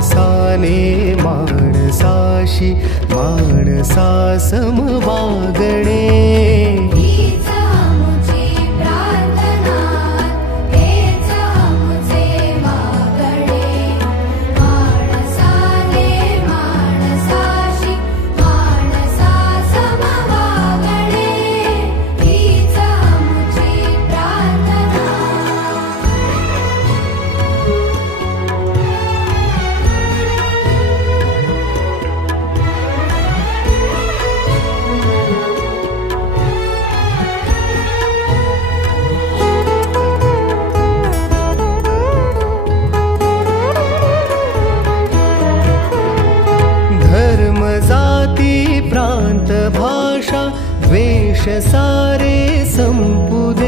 माणसाने माणसाशी माणसा सम वागणे। जाती प्रांत भाषा द्वेष सारे संपुद